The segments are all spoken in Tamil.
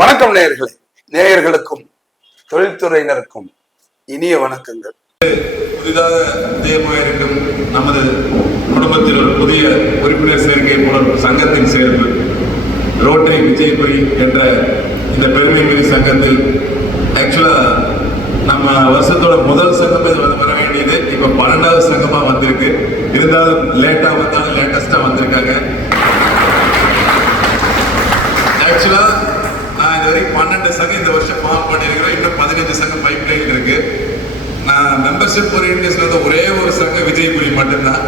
வணக்கம் நேயர்களே, நேயர்களுக்கும் தொழில்துறையினருக்கும் இனிய வணக்கங்கள். புதிதாக உதயமாக இருக்கும் நமது குடும்பத்தில் ஒரு புதிய உறுப்பினர் சேர்க்கை மூலம் சங்கத்தின் சேர்ப்பு ரோட்டரி விஜயபுரி என்ற இந்த பெருமைமிகு சங்கத்தில் ஆக்சுவலா நம்ம வருஷத்தோட முதல் சங்கம் இது வர வேண்டியது இப்ப 12வது சங்கமா வந்திருக்கு. இருந்தாலும் லேட்டா வந்தாலும் லேட்டஸ்டா வந்திருக்காங்க. ஆக்சுவலா நான் இது வரைக்கும் 12 சங்கம் இந்த வருஷம் ஃபார்ம் பண்ணியிருக்கிறேன். இன்னும் 15 சங்கம் பைப் லைன் இருக்கு. நான் மெம்பர்ஷிப் ஓரியன்டேஷன்ல இருந்த ஒரே ஒரு சங்கம் விஜயபுரி மட்டும்தான்.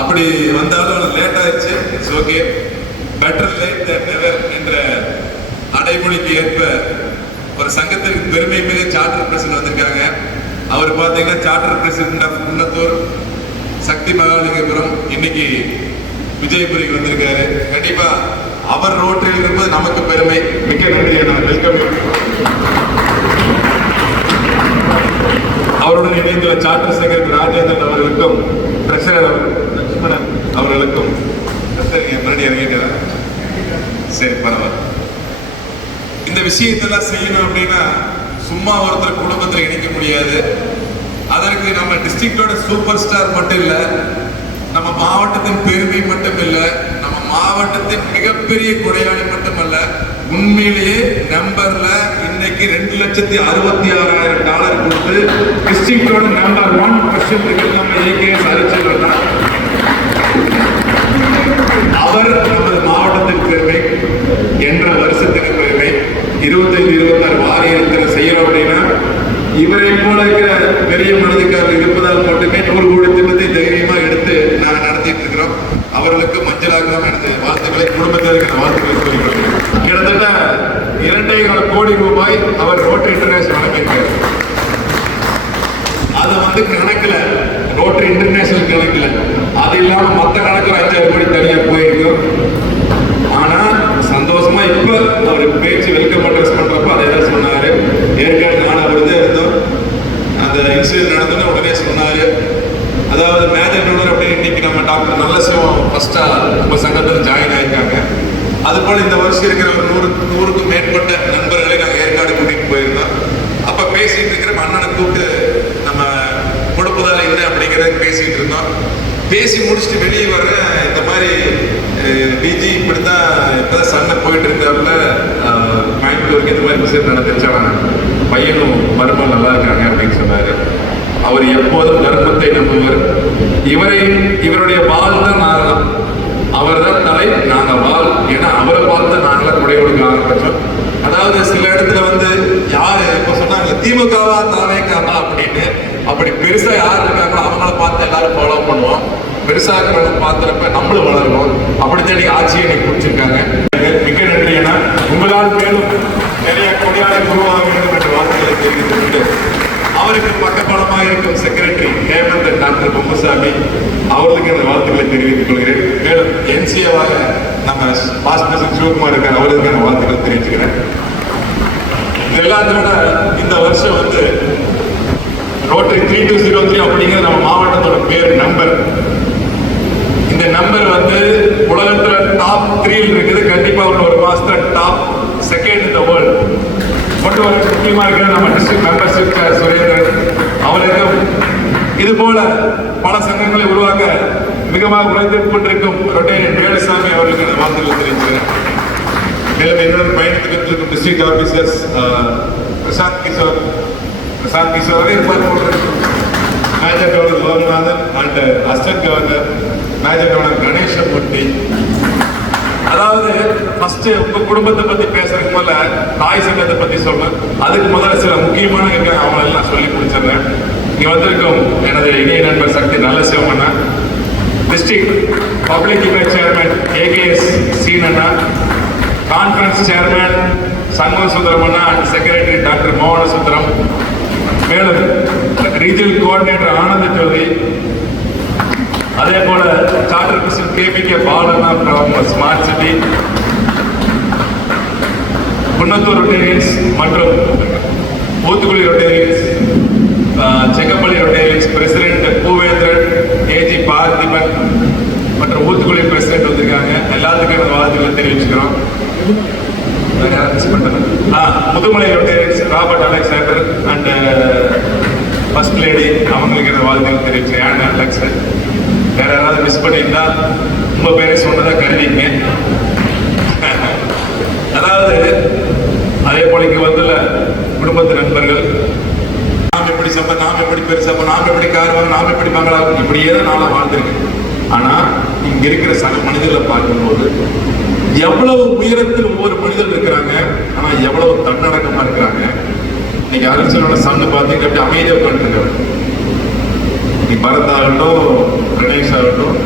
அப்படி வந்தாலும் லேட் ஆயிடுச்சு. It's okay, better late then never என்ற அடைமொழிக்கு ஏற்ப ஒரு சங்கத்திற்கு பெருமை மிக சார்ட்டர் பிரசிடென்ட் வந்திருக்காங்க. அவர் பார்த்தீங்கன்னா சார்ட்டர் பிரசிடென்ட் ஆஃப் குன்னத்தூர் சக்தி மகாலிங்கபுரம் இன்னைக்கு விஜயபுரிக்கு வந்திருக்காரு. கண்டிப்பா அவர் ரோட்டில் இருக்கும்போது நமக்கு பெருமை. மிக்க நன்றி. நான் வெல்கம். அவருடன் இணைந்துள்ள சார்ட்டர் செக்ரட்டரி ராஜேந்திரன் அவர்களுக்கும் ட்ரெஷரர் லட்சுமணன் அவர்களுக்கும் முன்னாடி இறங்கிட்டார். சரி, பரவாயில்ல. இந்த விஷயத்தெல்லாம் செய்யணும் அப்படின்னா சும்மா ஒருத்தர் குடும்பத்தில் இணைக்க முடியாது. அதற்கு நம்ம டிஸ்ட்ரிக்டோட சூப்பர் ஸ்டார் மட்டும் இல்லை, நம்ம மாவட்டத்தின் பெருமை மட்டும் இல்லை, நம்ம மாவட்டத்தின் மிகப்பெரிய கொடையாளி மட்டுமல்ல, உண்மையிலேயே நம்பர்ல இன்னைக்கு $2,66,000 கொடுத்து டிஸ்ட்ரிக்டோட நம்பர் 1 பொசிஷன் நம்ம ஏகேஎஸ் அறிவிச்சிருக்கா. அவர் நமது மாவட்டத்தின் பெருமை என்ற வருஷத்துக்கு பெருமை. 25-26 வாரியத்தில் செய்யறோம் அப்படின்னா இவரை போல இருக்கிற பெரிய மனதுக்காரர் இருப்பதால் மட்டுமே 100 கோடி திட்டத்தை தைரியமா எடுத்து நாங்கள் நடத்திட்டு இருக்கிறோம். அவர்களுக்கு மஞ்சளாக எனது வாழ்த்துக்களை, குடும்பத்தில் இருக்கிற வாழ்த்துக்களை சொல்லிக்கிறோம். கிட்டத்தட்ட 2.25 கோடி ரூபாய் அவர் ரோட்டரி இன்டர்நேஷனல் வழங்கியிருக்காரு. அது கணக்குல ரோட்டரி இன்டர்நேஷனல் கணக்குல அது இல்லாம மற்ற கணக்கு 5,000 கோடி தனியா போயிருக்கும். ஆனா சந்தோஷமா இப்ப அவர் பேச்சு வெல்கம் அட்ரஸ் பண்றப்ப அதை தான் சொன்னாரு. ஏற்கனவே நான் அவர்தான் இருந்தோம். அந்த இன்சிடென்ட் நடந்தோன்னு உடனே சொன்னாரு. அதாவது மேஜர் டோனர் அப்படின்னு இன்னைக்கு நம்ம டாக்டர் நல்ல சிவம் ஃபர்ஸ்டா நம்ம சங்கத்தில் ஜாயின் ஆயிருக்காங்க. அது போல இந்த வருஷம் இருக்கிற ஒரு 100க்கும் மேற்பட்ட நண்பர்களை நாங்கள் ஏற்காடு கூட்டிட்டு போயிருந்தோம். அப்ப பேசிட்டு இருக்கிற அண்ணனை கூப்பிட்டு நம்ம கொடுப்பதால என்ன அப்படிங்கிறத பேசிட்டு இருந்தோம். பேசி முடிச்சுட்டு வெளியே வர இந்த மாதிரி டிஜி இப்படித்தான் இப்பதான் சண்டை போயிட்டு இருக்காப்புல கோயம்புத்தூருக்கு இந்த மாதிரி விஷயம் நடந்துச்சானா பையனும் மருமகள் நல்லா இருக்காங்க அப்படின்னு சொன்னாரு. அவர் எப்போதும் தர்மத்தை நம்புவர். இவருடைய வால் தான் நாங்களாம், அவர் தான் தலை, நாங்க வால். ஏன்னா அவரை பார்த்து நாங்களாம் குடை கொடுக்க ஆரம்பிச்சோம். அதாவது சில இடத்துல யாரு இப்ப சொன்னாங்க திமுகவா தாவேக்காவா அப்படின்னு, அப்படி பெருசா யார் இருக்காங்களோ அவங்கள பார்த்து எல்லாரும் ஃபாலோ பண்ணுவோம். பெருசா இருக்கிறவங்க பார்த்துறப்ப நம்மளும் வளருவோம். அப்படித்தான் ஆட்சியை இன்னைக்கு பிடிச்சிருக்காங்க. மிக நன்றி. ஏன்னா உங்களால் மேலும் நிறைய கொடியாளை உருவாக வேண்டும் என்ற வார்த்தைகளை தெரிவித்துவிட்டு அவருக்கு பக்கபலமாக இருக்கும் செக்ரட்டரி ஹேமந்த் டாக்டர் பொம்மசாமி அவர்களுக்கு இந்த வாழ்த்துக்களை தெரிவித்துக் கொள்கிறேன். மேலும் என்சிஏவாக நம்ம பாஸ் பிரசிடென்ட் சிவகுமார் இருக்கார், அவர்களுக்கான வாழ்த்துக்களை தெரிவிச்சுக்கிறேன். எல்லாத்தோட இந்த வருஷம் ரோட்டரி 3203 அப்படிங்கிற நம்ம மாவட்டத்தோட பேர் நம்பர். இந்த நம்பர் உலகத்துல டாப் 3 இருக்குது. கண்டிப்பா ஒரு மாசத்துல top 2nd in the world கொண்டு வர முக்கியமா இருக்கிற நம்ம டிஸ்ட்ரிக்ட் மெம்பர்ஷிப் சுரேந்திரன் அவருக்கும் இது போல பல சங்கங்களை உருவாக்க மிகமாக உழைத்து கொண்டிருக்கும் ரொட்டேரியன் வேலுசாமி அவர்களுக்கு வாழ்த்துக்கள் தெரிவிக்கிறேன். மேலும் என்னுடன் பயணித்துக் கொண்டிருக்கும் டிஸ்ட்ரிக்ட் ஆபீசர்ஸ் பிரசாந்த் கிஷோர் இருப்பார், major governor Loganathan and assistant governor major governor Ganesamoorthy. அதாவது ஃபர்ஸ்ட் உங்க குடும்பத்தை பத்தி பேசுறதுக்கு முதல்ல தாய் சங்கத்தை பத்தி சொல்றேன். அதுக்கு முதல்ல சில முக்கியமான இருக்காங்க, அவங்க எல்லாம் சொல்லி முடிச்சிடுறேன். இங்க வந்திருக்கும் எனது இணைய நண்பர் சக்தி நல்ல சிவமண்ணா, district public image chairman AKS சீனண்ணா, கான்ஃபரன்ஸ் சேர்மன் சங்கம் சுந்தரமண்ணா அண்ட் செக்ரட்டரி டாக்டர் மோகன சுந்தரம், மேலும் ரீஜனல் கோஆர்டினேட்டர் ஆனந்த ஜோதி, அதே போல சார்ட்டர் பிரசிடென்ட் கேபிகே பாலண்ணா from smart city, Kunnathur Rotarians மற்றும் Uthukuli Rotarians, Sengapalli Rotarians president Poovendran, AG Parthiban மற்றும் ஊத்துக்குளி பிரசிடென்ட் வந்திருக்காங்க. எல்லாத்துக்கும் வாழ்த்துக்களை தெரிவிச்சுக்கிறோம். மிஸ் பண்ணுறேன். Mudumalai Robert Alexander and first lady அவங்களுக்கு இந்த வாழ்த்துக்கள் தெரிவிச்சு ஆன் அலெக்ஸ். வேற யாராவது மிஸ் பண்ணியிருந்தா உங்க பேரை சொன்னதா கருதிங்க. அதாவது அதே போல இங்க வந்துள்ள குடும்பத்து நண்பர்கள் நாம் எப்படி சப்ப, நாம் எப்படி பெருசப்ப, நாம் எப்படி காரணம், நாம் எப்படி மங்களாகும், இப்படியே தான் நானும் வாழ்ந்திருக்கேன். ஆனா இங்க இருக்கிற சக மனிதர்களை பார்க்கும்போது எவ்வளவு உயரத்தில் ஒவ்வொரு மனிதர்கள் இருக்கிறாங்க, ஆனா எவ்வளவு தன்னடக்கமா இருக்கிறாங்க. இன்னைக்கு அரசியலோட சன்னு பார்த்தீங்க அப்படி அமைதியாக உட்காந்துருக்காங்க. நீ பரத் ஆகட்டும், கணேஷ் ஆகட்டும்,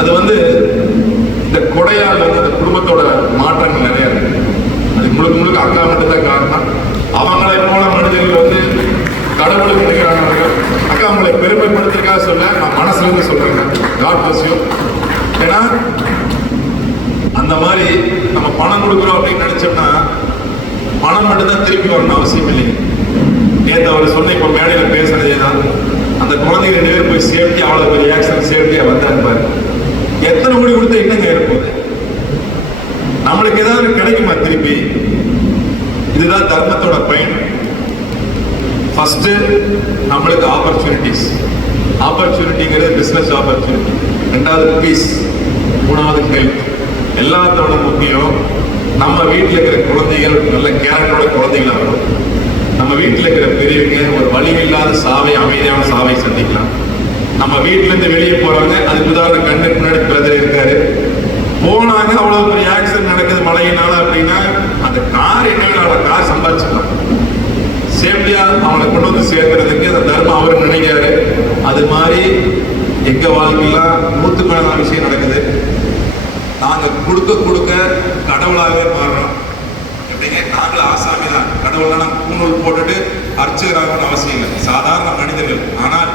அது வந்து இந்த கொடையால் வந்து அந்த குடும்பத்தோட மாற்றங்கள் நிறைய இருக்கு. அது முழுக்க அக்கா மட்டும்தான் காரணம். அவங்களை போல மனிதர்கள் வந்து கடவுளுக்கு நினைக்கிறாங்க. அக்கா அவங்களை பெருமைப்படுத்துறதுக்காக சொல்ல, நான் மனசுல இருந்து சொல்றேன். God bless you. ஏன்னா அந்த மாதிரி நம்ம பணம் கொடுக்குறோம் அப்படின்னு நினைச்சோம்னா பணம் மட்டும்தான் திருப்பி வரணும் அவசியம் இல்லைங்க. நேற்று அவர் சொன்ன இப்போ மேடையில் பேசுறதே தான், அந்த குழந்தைங்க 2 பேர் போய் சேஃப்டி அவ்வளோ பெரிய ஆக்சிடென்ட் சேஃப்டியா வந்தாரு. எத்தனை கோடி கொடுத்தா என்னங்க இருப்போது? நம்மளுக்கு ஏதாவது கிடைக்குமா திருப்பி? இதுதான் தர்மத்தோட பயன். ஃபர்ஸ்ட் நம்மளுக்கு ஆப்பர்ச்சுனிட்டிங்கிறது பிசினஸ் ஆப்பர்ச்சுனிட்டி. 2வது பீஸ், 3வது ஹெல்த். எல்லாத்தோட முக்கியம் நம்ம வீட்டில் இருக்கிற குழந்தைகள் நல்ல கேரக்டரோட குழந்தைகளாகணும். நம்ம வீட்டில் இருக்கிற பெரியவங்க ஒரு வலியில்லாத சாவை, அமைதியான சாவை சந்திக்கலாம். நம்ம வீட்டுல இருந்து வெளியே போறாங்க, அதுக்கு உதாரணம் கண்ணுக்கு முன்னாடி பிரதர் இருக்காரு, போனாங்க அவ்வளவு பெரிய ஆக்சிடென்ட் நடக்குது மழையினால அப்படின்னா அந்த கார் என்ன கார் சம்பாதிச்சுக்கலாம். சேஃப்டியா அவனை கொண்டு வந்து சேர்க்கறதுக்கு அந்த தர்மம் அவர் நினைக்கிறாரு. அது மாதிரி எங்க வாழ்க்கையெல்லாம் 100% விஷயம் நடக்குது. நாங்க கொடுக்க கடவுளாகவே மாறுறோம். எப்படிங்க, நாங்களும் ஆசாமி தான். கடவுள்லாம் நாங்கள் பூநூல் போட்டுட்டு அர்ச்சகராகணும்னு அவசியம் இல்லை, சாதாரண மனிதர்கள். ஆனால்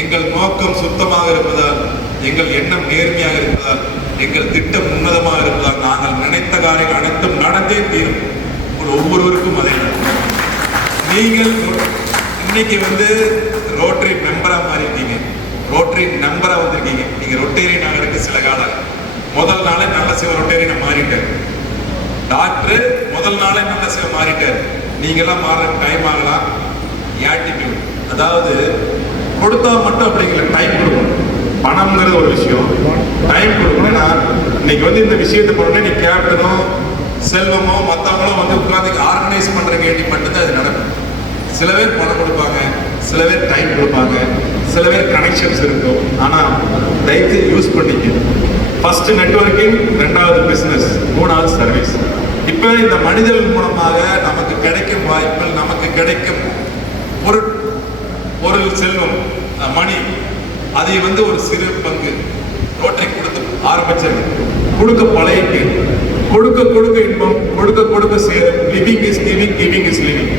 எங்கள் நோக்கம் சுத்தமாக இருப்பதால், எங்கள் எண்ணம் நேர்மையாக இருப்பதால், எங்கள் திட்டம் உன்னதமாக இருப்பதால் நாங்கள் நினைத்த காரியங்கள் அனைத்தும் நடந்தே தீரும். ஒவ்வொருவருக்கும் அதே. நீங்கள் இன்னைக்கு வந்து ரோட்டரி மெம்பரா மாறி இருக்கீங்க, ரோட்டரி நம்பரா வந்திருக்கீங்க. நீங்க ரொட்டேரியன் ஆகிறதுக்கு சில காலம், முதல் நாளே நல்ல சிவ ரொட்டேரியனை மாறிட்டாரு. டாக்டர் முதல் நாளே நல்ல சிவ மாறிட்டாரு. நீங்கெல்லாம் மாற டைம் ஆகலாம். ஆட்டிடியூட், அதாவது கொடுத்தா மட்டும் அப்படிங்கிற டைம் கொடுக்கணும். பணம்ங்கிறது ஒரு விஷயம், டைம் கொடுக்கணும்னா இன்னைக்கு வந்து இந்த விஷயத்தை போனோம்னா நீ கேப்டனோ செல்வமோ மற்றவங்களும் வந்து உட்காந்து ஆர்கனைஸ் பண்ற கேட்டி மட்டும்தான் அது நடக்கும். சில பேர் பணம் கொடுப்பாங்க, சில பேர் டைம் கொடுப்பாங்க, சில பேர் கனெக்ஷன்ஸ் இருக்கும். ஆனால் தயவுசெய்து யூஸ் பண்ணிக்க. ஃபர்ஸ்ட் நெட்வொர்க்கிங், 2வது பிஸ்னஸ், 3வது சர்வீஸ். இப்போ இந்த மனிதர்கள் மூலமாக நமக்கு கிடைக்கும் வாய்ப்புகள், நமக்கு கிடைக்கும் பொருள் செல்வம், மணி, அதை வந்து ஒரு சிறு பங்கு ரோட்டரி கொடுத்து ஆரம்பிச்சது. கொடுக்க பழகிட்டு கொடுக்க இன்பம், கொடுக்க சேரும். Living is giving, giving is living.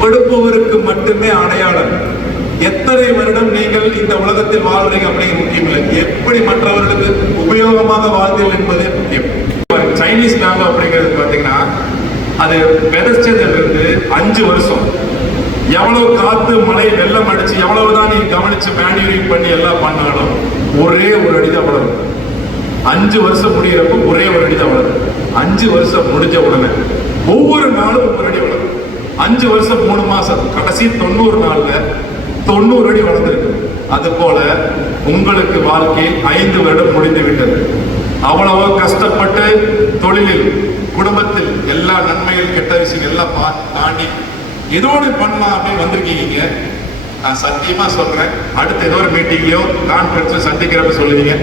கொடுப்பவருக்கு மட்டுமே அடையாளம். எத்தனை வருடம் நீங்கள் இந்த உலகத்தில் வாழ்றீங்க அப்படிங்கிற முக்கியம் இல்லை, எப்படி மற்றவர்களுக்கு உபயோகமாக வாழ்ந்தீர்கள் என்பதே முக்கியம். சைனீஸ் பேம்பு அப்படிங்கிறது பார்த்தீங்கன்னா அது விதைச்சதிலிருந்து 5 வருஷம் எவ்வளவு காத்து மழை வெள்ளம் அடிச்சு எவ்வளவுதான் நீ கவனிச்சு மேனுவரிங் பண்ணி எல்லாம் பண்ணாலும் ஒரே ஒரு அடிதான் வளரும். 5 வருஷம் முடிகிறப்ப ஒரே ஒரு அடிதான் வளரும். 5 வருஷம் முடிஞ்ச உடனே ஒவ்வொரு நாளும் ஒரு அடி வளரும். 5 வருஷம் 3 மாசம், கடைசி 90 நாள்ல 90 அடி வளர்ந்துருக்கு. அது போல உங்களுக்கு வாழ்க்கை 5 வருடம் முடிந்து விட்டது. அவ்வளவோ கஷ்டப்பட்டு தொழிலில், குடும்பத்தில் எல்லா நன்மைகள் கெட்ட விஷயம் எல்லாம் தாண்டி இதோடு பண்ணலாம் அப்படின்னு வந்திருக்கீங்க. நான் சத்தியமா சொல்றேன், அடுத்த ஏதோ ஒரு மீட்டிங்லயோ கான்ஃபரன்ஸ்ல சந்திக்கிறப்ப சொல்லுவீங்க,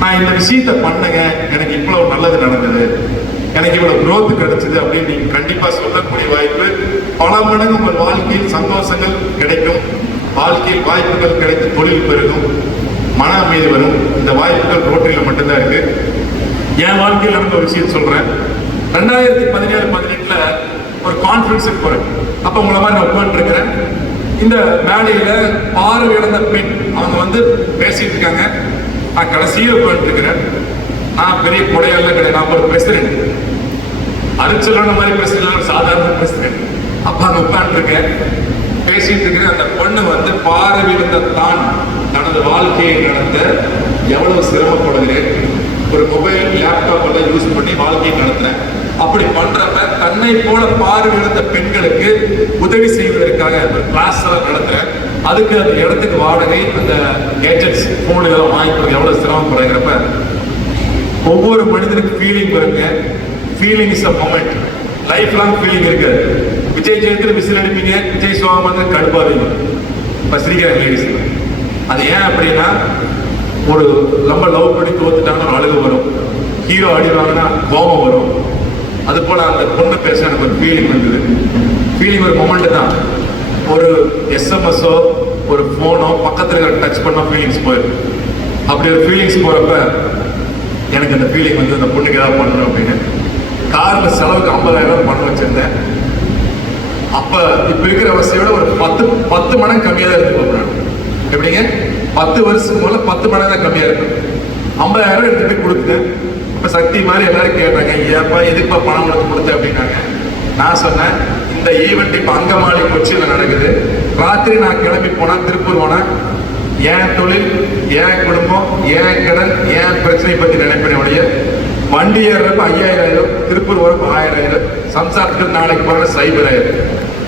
நான் இந்த விஷயத்த பண்ணுங்க, எனக்கு இவ்வளவு நல்லது நடந்தது, எனக்கு இவ்வளவு growth கிடைச்சது அப்படின்னு நீங்க கண்டிப்பா சொல்லக்கூடிய வாய்ப்பு பல மடங்கு உங்கள் வாழ்க்கையில் சந்தோஷங்கள் கிடைக்கும். வாழ்க்கையில் வாய்ப்புகள் கிடைத்து தொழில் பெருகும், மன அமைதி வரும். இந்த வாய்ப்புகள் ரோட்டரியில மட்டும்தான் இருக்கு. என் வாழ்க்கையில் நடந்த ஒரு விஷயம் சொல்றேன். 2017-18 ஒரு கான்ஃபரன்ஸுக்கு போறேன். அப்ப உங்களை மாதிரி நான் உட்கார்ந்து இருக்கிறேன். இந்த மேடையில பார்வை இழந்த பெண் அவங்க வந்து பேசிட்டு இருக்காங்க. நான் கடைசியில் உட்கார்ந்து இருக்கிறேன். நான் பெரிய கொடையெல்லாம் கிடையாது, நான் ஒரு பிரசிடென்ட், அரிச்சலான மாதிரி பிரசிடென்ட், சாதாரண பிரசிடென்ட். அப்ப அங்க உட்கார்ந்து இருக்கேன், பேசிட்டு இருக்கிறேன். அந்த பொண்ணு வந்து பார்வை இழந்த தான் தனது வாழ்க்கையை நடத்த எவ்வளவு சிரமப்படுகிறேன், ஒரு மொபைல் லேப்டாப் எல்லாம் யூஸ் பண்ணி வாழ்க்கையை நடத்துறேன். அப்படி பண்றப்ப தன்னை போல பார்வையிழந்த பெண்களுக்கு உதவி செய்வதற்காக கிளாஸ் எல்லாம் நடத்துறேன். அதுக்கு அந்த இடத்துக்கு வாடகை, அந்த கேஜெட்ஸ், போன் இதெல்லாம் வாங்கி எவ்வளவு சிரமப்படுறப்ப ஒவ்வொரு மனிதனுக்கு ஃபீலிங் வருங்க. Feeling is a moment, life long feeling இருக்காது. விஜய் ஜெயந்திர விசில் அடிப்பீங்க, விஜய் சோகம் வந்து கடுப்பாவீங்க. இப்போ சிரிக்கிற லேடிஸ் அது ஏன் அப்படின்னா, ஒரு ரொம்ப லவ் பண்ணி தோத்துட்டாங்கன்னா அழுகு வரும், ஹீரோ அடிவாங்கன்னா கோபம் வரும். அது போல அந்த பொண்ணு பேச எனக்கு ஒரு ஃபீலிங் வந்தது. ஃபீலிங் ஒரு மொமெண்ட் தான். ஒரு எஸ்எம்எஸோ ஒரு ஃபோனோ பக்கத்தில் இருக்கிற டச் பண்ண ஃபீலிங்ஸ் போயிடும். அப்படி ஒரு ஃபீலிங்ஸ் போகிறப்ப எனக்கு அந்த ஃபீலிங் வந்து அந்த பொண்ணுக்கு ஏதாவது பண்ணணும் அப்படின்னு காரில் செலவுக்கு 50,000 பண்ண வச்சிருந்தேன். அப்போ இப்போ இருக்கிற வசதியோட ஒரு 10 மடங்கு கம்மியாக தான் எடுத்து போகிறேன். எப்படிங்க 10 வருஷத்துக்கு முதல்ல 10 மடங்கு தான் கம்மியாக இருக்கும். 50,000 எடுத்து போய் கொடுத்தேன். இப்போ சக்தி மாதிரி எல்லாரும் கேட்டாங்க, ஏப்பா எதுக்குப்பா பணம் உனக்கு கொடுத்தேன் அப்படின்னாங்க. நான் சொன்னேன், இந்த ஈவெண்ட் இப்போ அங்கமாளி கொச்சியில் நடக்குது. ராத்திரி நான் கிளம்பி போனால் திருப்பூர் போனேன், என் தொழில், என் குடும்பம், என் கடன், என் பிரச்சனை பற்றி நினைப்பேன். உடைய வண்டி ஏறுறப்ப 5,000, திருப்பூர் வரப்ப 1000, சம்சாரத்துக்கு நாளைக்கு போகிற 5,000.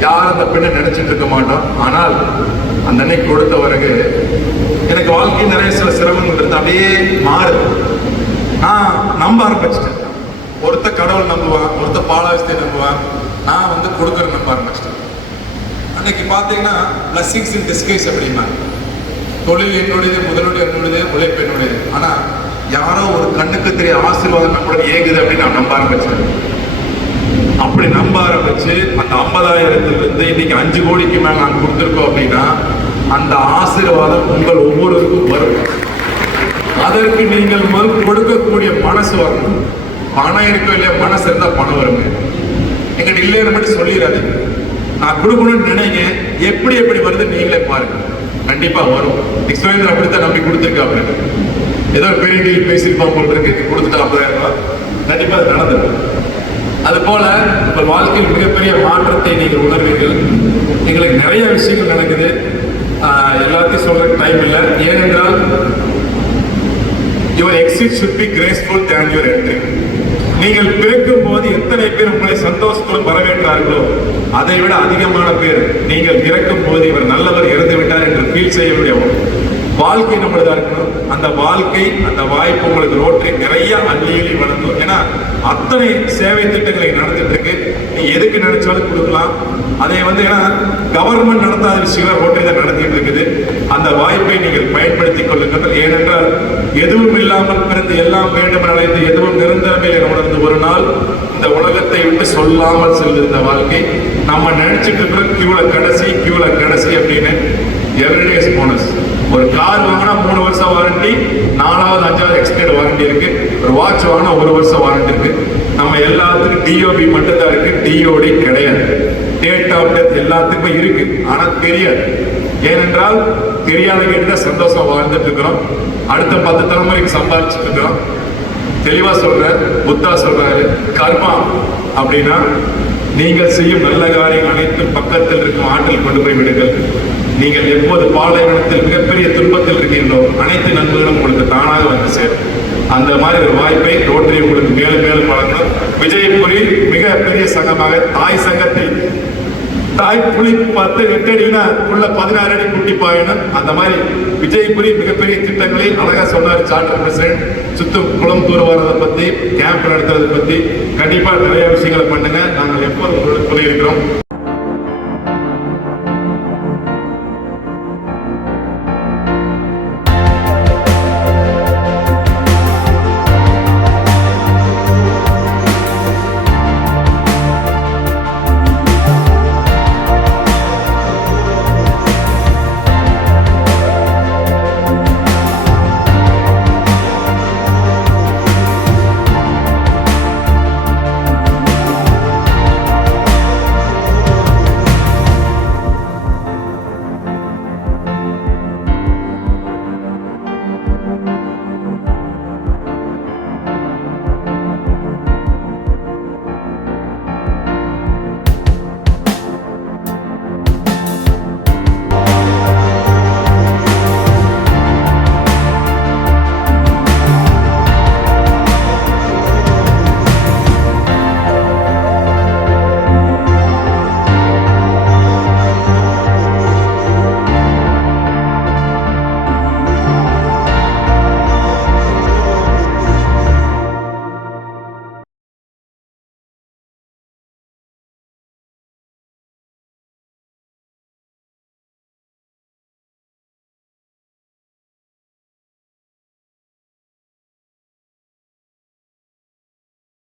யாரும் அந்த பெண்ணை நினைச்சிட்டு இருக்க மாட்டோம். ஆனால் அந்த அன்னைக்கு கொடுத்த பிறகு எனக்கு வாழ்க்கை நிறைய சில சிரமங்கள் இருந்து அப்படியே மாறுது. நான் நம்ப ஆரம்பிச்சிட்டேன். ஒருத்த கடவுள் நம்புவான், ஒருத்த பாலாவஸ்தை நம்புவான், நான் வந்து கொடுக்குற நம்ப ஆரம்பிச்சிட்டேன். அன்னைக்கு பார்த்தீங்கன்னா பிளஸிங்ஸ் இன் டிஸ்கைஸ் அப்படின்னா, தொழில் என்னுடையது, முதலீடு என்னுடையது, உழைப்பு என்னுடையது. ஆனால் யாரோ ஒரு கண்ணுக்கு தெரிய ஆசீர்வாதம் நம்மளோட ஏகுது அப்படின்னு நான் நம்ப ஆரம்பிச்சேன். அப்படி நம்ப ஆரம்பிச்சு அந்த 50,000 இன்னைக்கு 5 கோடிக்கு மேல நான் கொடுத்துருக்கோம் அப்படின்னா அந்த ஆசீர்வாதம் உங்கள் ஒவ்வொருவருக்கும் வரும். அதற்கு நீங்கள் கொடுக்கக்கூடிய மனசு வரணும். பணம் இருக்கோ இல்லையா, மனசு இருந்தா பணம் வருங்க. எங்கிட்ட இல்லைன்னு மட்டும் சொல்லிடாது. நான் கொடுக்கணும்னு நினைங்க, எப்படி எப்படி வருது நீங்களே பாருங்க, கண்டிப்பா வரும். சுரேந்திரன் அப்படித்தான் நம்பி கொடுத்துருக்காப்ல. ஏதோ பெரிய டீல் பேசியிருப்பான் போல் இருக்கு, கொடுத்துட்டா 50,000, கண்டிப்பா அது நடந்துடும். அது போல உங்கள் வாழ்க்கையில் மிகப்பெரிய மாற்றத்தை நீங்கள் உணர்வீர்கள். எங்களுக்கு நிறைய விஷயங்கள் நடக்குது, எல்லாத்தையும் சொல்றதுக்கு டைம் இல்லை. ஏனென்றால் your exit should be graceful than your entry. நீங்கள் பிறக்கும் போது எத்தனை பேர் உங்களை சந்தோஷத்துடன் வரவேற்றார்களோ அதை விட அதிகமான பேர் நீங்கள் இறக்கும் போது இவர் நல்லவர் இறந்து விட்டார் என்று ஃபீல் செய்ய முடியும். வாழ்க்கை நம்மளதா இருக்கணும். அந்த வாழ்க்கை, அந்த வாய்ப்பு உங்களுக்கு ரோட்டரி நிறைய அள்ளி வழங்கும். ஏன்னா அத்தனை சேவை திட்டங்களை நடந்துட்டு இருக்கு. நீ எதுக்கு நினைச்சாலும் கொடுக்கலாம். அதை வந்து ஏன்னா கவர்மெண்ட் நடத்தாத விஷயங்கள் ரோட்டரி தான் நடத்திட்டு இருக்குது. அந்த வாய்ப்பை நீங்கள் பயன்படுத்திக் கொள்ளுங்கள். ஏனென்றால் எதுவும் இல்லாமல் பிறந்து எல்லாம் வேண்டும் என அழைத்து எதுவும் நிரந்தரமே என உணர்ந்து ஒரு நாள் இந்த உலகத்தை விட்டு சொல்லாமல் செல்லுகிற வாழ்க்கை நம்ம நினைச்சிட்டு இருக்கிறோம். கியூல கடைசி அப்படின்னு எவ்ரிடேஸ் போனஸ். ஒரு கார் வாங்கினா 3 வருஷம் வாரண்டி, 4வது 5வது எக்ஸ்டெண்ட் வாரண்டி இருக்கு. ஒரு வாட்ச் வாங்கினா 1 வருஷம் வாரண்டி இருக்கு. நம்ம எல்லாத்துக்கும் டிஓபி மட்டும்தான் இருக்கு, டிஓடி கிடையாது. டேட் ஆஃப் டெத் எல்லாத்துக்குமே இருக்கு, ஆனா தெரியாது. ஏனென்றால் தெரியாத கேட்டுதான் சந்தோஷம் வாழ்ந்துட்டு இருக்கிறோம். அடுத்த 10 தலைமுறைக்கு சம்பாதிச்சுட்டு இருக்கிறோம். தெளிவா சொல்ற, புத்தா சொல்றாரு, கர்மா அப்படின்னா நீங்கள் செய்யும் நல்ல காரியம் அனைத்தும் பக்கத்தில் இருக்கும் ஆற்றில் கொண்டு போய் விடுங்கள். நீங்கள் எப்போது பாலைவனத்தில் மிகப்பெரிய துன்பத்தில் இருக்கீங்களோ அனைத்து நண்பர்களும் உங்களுக்கு தானாக வந்து சேரும். அந்த மாதிரி ஒரு வாய்ப்பை ரோட்டரி உங்களுக்கு மேலும் மேலும் வழங்கணும். விஜயபுரி மிக பெரிய சங்கமாக தாய் சங்கத்தை தாய் புலி 10 8 உள்ள 16 அடி குட்டி பாயணும். அந்த மாதிரி விஜயபுரி மிகப்பெரிய திட்டங்களை அழகா சொன்னார் சார்ட்டர் பிரசிடென்ட். சுத்தம் குளம் தூர்வாரதை பத்தி, கேம்ப் நடத்துறதை பத்தி கண்டிப்பா நிறைய விஷயங்களை பண்ணுங்க. நாங்கள் எப்போதும் உங்களுக்கு இருக்கிறோம்.